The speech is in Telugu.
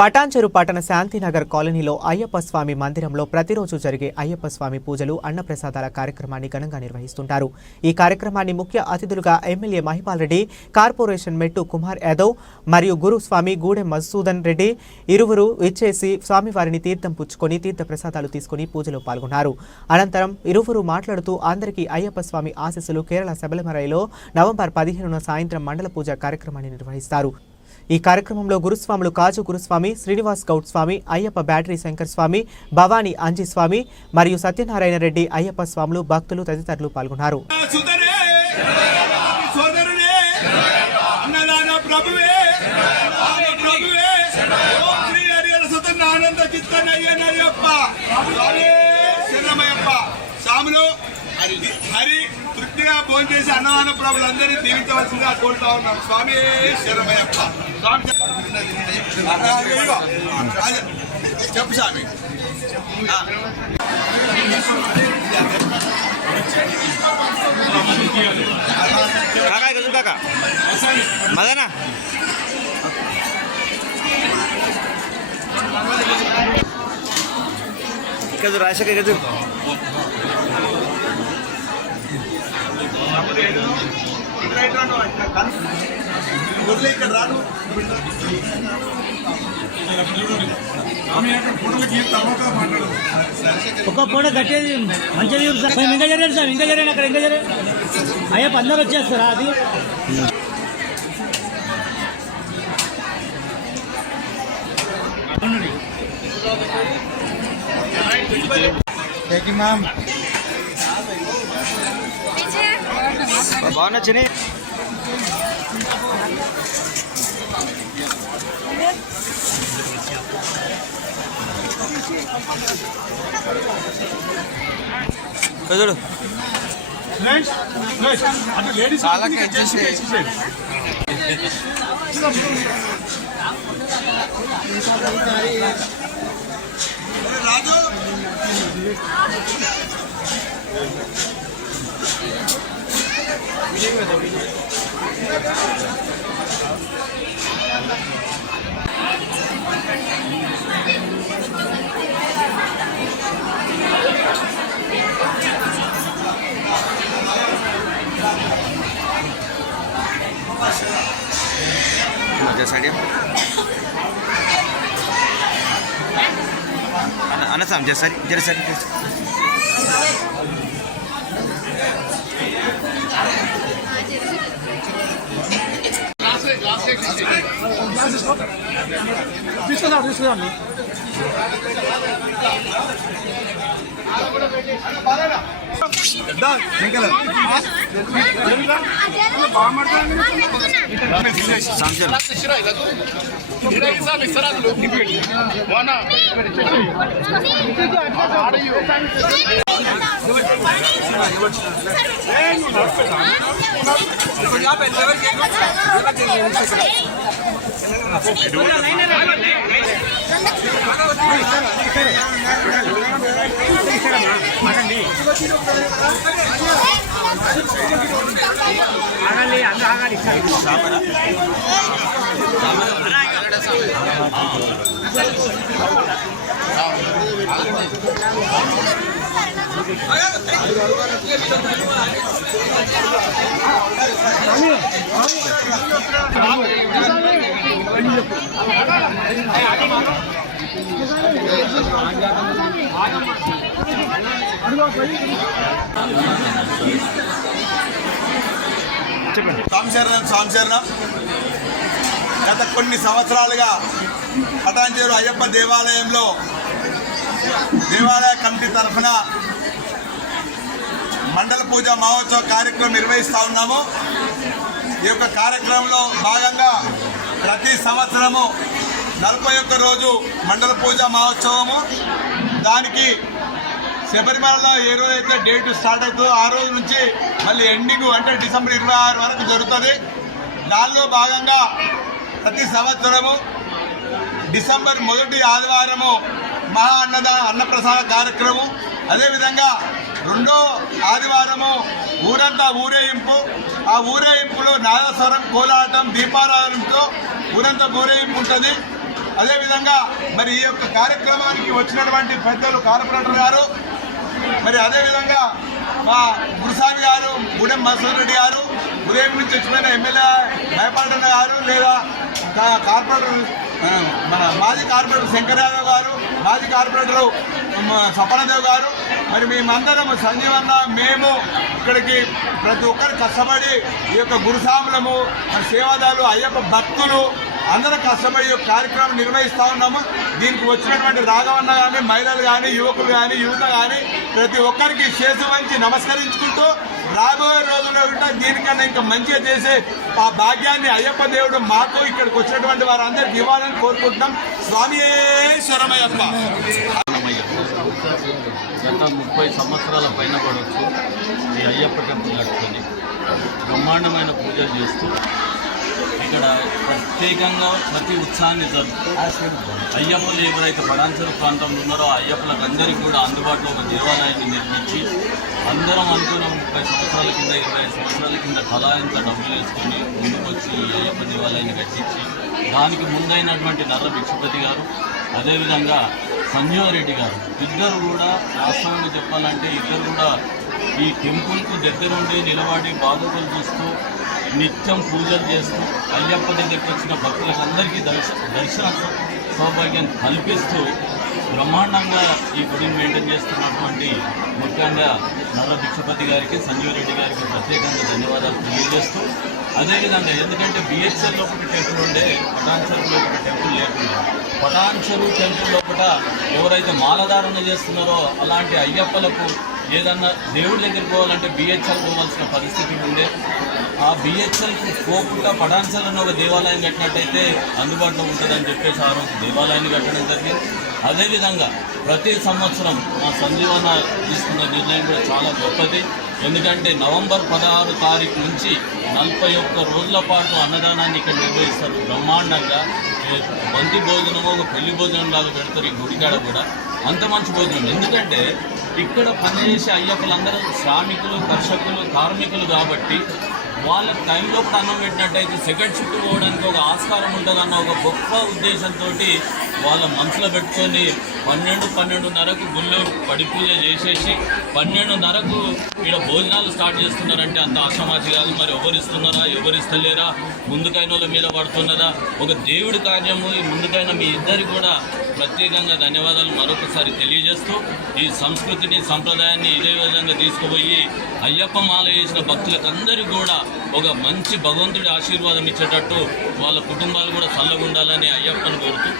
పటాన్చెరు పట్టణ శాంతినగర్ కాలనీలో అయ్యప్ప స్వామి మందిరంలో ప్రతిరోజు జరిగే అయ్యప్ప స్వామి పూజలు అన్నప్రసాదాల కార్యక్రమాన్ని ఘనంగా నిర్వహిస్తుంటారు. ఈ కార్యక్రమాన్ని ముఖ్య అతిథులుగా ఎమ్మెల్యే మహిపాల్ రెడ్డి, కార్పొరేషన్ మెట్టు కుమార్ యాదవ్ మరియు గురుస్వామి గూడెం మధుసూదన్ రెడ్డి ఇరువురు ఇచ్చేసి స్వామివారిని తీర్థం పుచ్చుకొని తీర్థ ప్రసాదాలు తీసుకుని పూజలో పాల్గొన్నారు. అనంతరం ఇరువురు మాట్లాడుతూ అందరికీ అయ్యప్ప స్వామి ఆశీస్సులు. కేరళ శబరిమలలో నవంబర్ 15న సాయంత్రం మండల పూజ కార్యక్రమాన్ని నిర్వహిస్తారు. ఈ కార్యక్రమంలో గురుస్వాములు కాజు గురుస్వామి, శ్రీనివాస్ గౌడ్ స్వామి, అయ్యప్ప బ్యాటరీ శంకర్ స్వామి, భవానీ అంజీ స్వామి మరియు సత్యనారాయణ రెడ్డి అయ్యప్ప స్వాములు, భక్తులు తదితరులు పాల్గొన్నారు. హరి తృప్తిగా భోజనం చేసి అన్నదాన ప్రభులందరినీ దీవించవలసిందిగా కోరుతా ఉన్నాం. స్వామి శరణమయ్యప్ప. చెప్పు స్వామి. మదనా ఇక్కడ రాజశేఖర్ ఇక్కడ ఒక పూట కట్టేది మంచిది. ఇంకా జరిగారు సార్, ఇంకా జరిగాను అక్కడ, ఇంకా జరిగారు. అయ్యప్ప అందరూ వచ్చేస్తారా? అది బాగున్నా చిని చూడు రాజు అనసాం జర సరి తీసుకున్నాను. సంశరణం. గత కొన్ని సంవత్సరాలుగా పటాన్చెరు అయ్యప్ప దేవాలయంలో దేవాలయ కమిటీ తరఫున మండల పూజ మహోత్సవ కార్యక్రమం నిర్వహిస్తూ ఉన్నాము. ఈ యొక్క కార్యక్రమంలో భాగంగా ప్రతి సంవత్సరము 41 రోజు మండల పూజ మహోత్సవము. దానికి శబరిమలలో ఏ రోజైతే డేట్ స్టార్ట్ అవుతుందో ఆ రోజు నుంచి మళ్ళీ ఎండింగ్ అంటే డిసెంబర్ 26 వరకు జరుగుతుంది. దానిలో భాగంగా ప్రతి సంవత్సరము డిసెంబర్ 1వ ఆదివారము మహా అన్నప్రసాద కార్యక్రమం, అదేవిధంగా 2వ ఆదివారము ఊరంతా ఊరేగింపు. ఆ ఊరేగింపులో నాదస్వరం, కోలాటం, దీపారాధనతో ఊరంతా ఊరేగింపు ఉంటుంది. అదేవిధంగా మరి ఈ యొక్క కార్యక్రమానికి వచ్చినటువంటి పెద్దలు కార్పొరేటర్ గారు, మరి అదేవిధంగా మా గురుస్వామి గారు, గూడెం మసూర్ రెడ్డి గారు, ఉదయం నుంచి వచ్చిపోయిన ఎమ్మెల్యే భయపడన్న గారు, లేదా కార్పొరేటర్ మన మాజీ కార్పొరేటర్ శంకర్ యాదవ్ గారు, మాజీ కార్పొరేటర్ సపనదేవ్ గారు, మరి మేమందరం సంజీవన్న మేము ఇక్కడికి ప్రతి ఒక్కరు కష్టపడి ఈ యొక్క గురుస్వాములము, మన సేవాదాలు, అయ్యప్ప భక్తులు అందరం కష్టపడి ఈ కార్యక్రమం నిర్వహిస్తూ ఉన్నాము. దీనికి వచ్చినటువంటి రాఘవన్న కానీ, మహిళలు కానీ, యువకులు కానీ, యువత కానీ ప్రతి ఒక్కరికి శేషు వంచి నమస్కరించుకుంటూ రాబోయే రోజుల్లో కూడా దీనికన్నా ఇంకా మంచిగా చేసే ఆ భాగ్యాన్ని అయ్యప్ప దేవుడు మాకు ఇక్కడికి వచ్చినటువంటి వారందరికీ ఇవ్వాలని కోరుకుంటున్నాం. స్వామియే శరణమయ్యప్ప. గత 30 సంవత్సరాల పైన పడవచ్చు ఈ అయ్యప్ప టెంపుల్ నడుచుకొని బ్రహ్మాండమైన పూజలు చేస్తూ ఇక్కడ ప్రత్యేకంగా ప్రతి ఉత్సవాన్ని అయ్యప్పలు ఎవరైతే పడాన్సరు ప్రాంతంలో ఉన్నారో ఆ అయ్యప్పలకు అందరికీ కూడా అందుబాటులో ఒక దేవాలయాన్ని నిర్మించి అందరం అనుకున్న 30 సంవత్సరాల కింద 20 సంవత్సరాల కింద కళా ఇంత డబ్బులు వేసుకొని ముందుకు వచ్చి ఈ అయ్యప్ప దేవాలయాన్ని కట్టించి దానికి ముందైనటువంటి నర్ర భిక్షపతి గారు, అదేవిధంగా సంజీవరెడ్డి గారు ఇద్దరు కూడా వాస్తవంగా చెప్పాలంటే ఇద్దరు కూడా ఈ టెంపుల్కు దగ్గరుండి నిలబడి బాగోగులు చూస్తూ నిత్యం పూజలు చేస్తూ అయ్యప్ప దగ్గరికి వచ్చిన భక్తులకు అందరికీ దర్శన సౌభాగ్యం కల్పిస్తూ బ్రహ్మాండంగా ఈ గుడిని మెయింటైన్ చేస్తున్నటువంటి ముఖ్యంగా నర్ర భిక్షపతి గారికి, సంజీవరెడ్డి గారికి ప్రత్యేకంగా ధన్యవాదాలు తెలియజేస్తూ, అదేవిధంగా ఎందుకంటే బిహెచ్ఎల్ లోపల టెంపుల్ ఉండే, పటాన్చెరు లోపల టెంపుల్ లేకుండా పటాన్చెరు టెంపుల్ లోపల ఎవరైతే మాలధారణ చేస్తున్నారో అలాంటి అయ్యప్పలకు ఏదన్నా దేవుడి దగ్గరికి పోవాలంటే బిహెచ్ఎల్ పోవాల్సిన పరిస్థితి ఉండే. ఆ బిహెచ్ఎల్కి పోకుండా పటాన్చెరులో ఒక దేవాలయం కట్టినట్టయితే అందుబాటులో ఉంటుందని చెప్పేసి ఆ రోజు దేవాలయాన్ని కట్టడం జరిగింది. అదేవిధంగా ప్రతి సంవత్సరం మా సంజీవన తీసుకున్న నిర్ణయం కూడా చాలా గొప్పది. ఎందుకంటే నవంబర్ 16 తారీఖు నుంచి 41 రోజుల పాటు అన్నదానాన్ని ఇక్కడ నిర్వహిస్తారు బ్రహ్మాండంగా. బంతి భోజనం, ఒక పెళ్లి భోజనం లాగా పెడతారు ఈ గుడికాడ కూడా. అంత మంచి భోజనం. ఎందుకంటే ఇక్కడ పనిచేసే అయ్యప్పలందరూ శ్రామికులు, కర్షకులు, కార్మికులు కాబట్టి వాళ్ళకి టైంలో కూడా అన్నం పెట్టినట్టయితే సెకండ్ షిఫ్ట్ పోవడానికి ఒక ఆస్కారం ఉంటుందన్న ఒక గొప్ప ఉద్దేశంతో వాళ్ళ మనసులో పెట్టుకొని 12:30కు గుళ్ళో పడి పూజ చేసేసి 12:30కు ఇక్కడ భోజనాలు స్టార్ట్ చేస్తున్నారంటే అంత ఆషామాషి కాదు. మరి ఎవరిస్తున్నారా, ఎవరిస్తలేరా, ముందుకైన వాళ్ళ మీద పడుతున్నదా ఒక దేవుడి కార్యము. ఈ ముందుకైన మీ ఇద్దరికి కూడా ప్రత్యేకంగా ధన్యవాదాలు మరొకసారి తెలియజేస్తూ ఈ సంస్కృతిని, సంప్రదాయాన్ని ఇదే విధంగా తీసుకుపోయి అయ్యప్ప మాల చేసిన భక్తులకు అందరికీ కూడా ఒక మంచి భగవంతుడి ఆశీర్వాదం ఇచ్చేటట్టు వాళ్ళ కుటుంబాలు కూడా చల్లగా ఉండాలని అయ్యప్పను కోరుతూ